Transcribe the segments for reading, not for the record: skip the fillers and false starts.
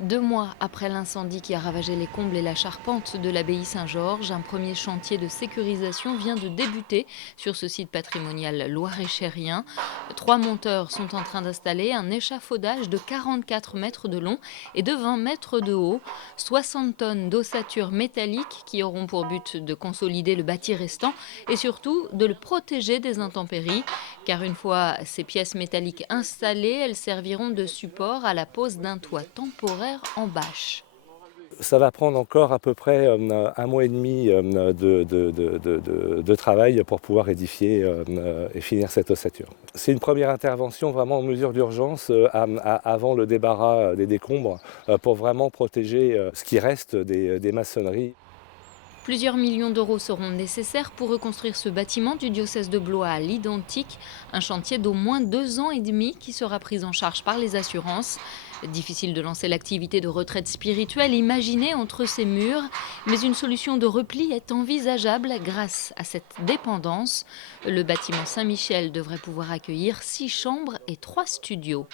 2 mois après l'incendie qui a ravagé les combles et la charpente de l'abbaye Saint-Georges, un premier chantier de sécurisation vient de débuter sur ce site patrimonial loir-et-cherien. 3 monteurs sont en train d'installer un échafaudage de 44 mètres de long et de 20 mètres de haut, 60 tonnes d'ossature métallique qui auront pour but de consolider le bâti restant et surtout de le protéger des intempéries, car une fois ces pièces métalliques installées, elles serviront de support à la pose d'un toit temporaire en bâche. Ça va prendre encore à peu près un mois et demi de travail pour pouvoir édifier et finir cette ossature. C'est une première intervention vraiment en mesure d'urgence avant le débarras des décombres pour vraiment protéger ce qui reste des maçonneries. Plusieurs millions d'euros seront nécessaires pour reconstruire ce bâtiment du diocèse de Blois à l'identique, un chantier d'au moins 2 ans et demi qui sera pris en charge par les assurances. Difficile de lancer l'activité de retraite spirituelle imaginée entre ces murs, mais une solution de repli est envisageable grâce à cette dépendance. Le bâtiment Saint-Michel devrait pouvoir accueillir 6 chambres et 3 studios.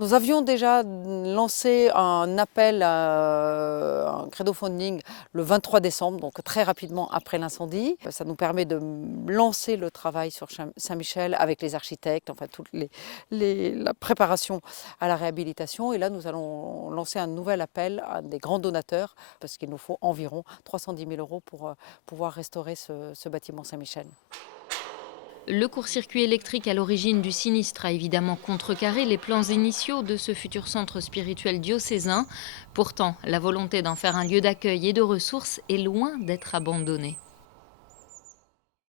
Nous avions déjà lancé un appel, un crowdfunding le 23 décembre, donc très rapidement après l'incendie. Ça nous permet de lancer le travail sur Saint-Michel avec les architectes, enfin toute la préparation à la réhabilitation. Et là, nous allons lancer un nouvel appel à des grands donateurs parce qu'il nous faut environ 310 000 euros pour pouvoir restaurer ce bâtiment Saint-Michel. Le court-circuit électrique à l'origine du sinistre a évidemment contrecarré les plans initiaux de ce futur centre spirituel diocésain. Pourtant, la volonté d'en faire un lieu d'accueil et de ressources est loin d'être abandonnée.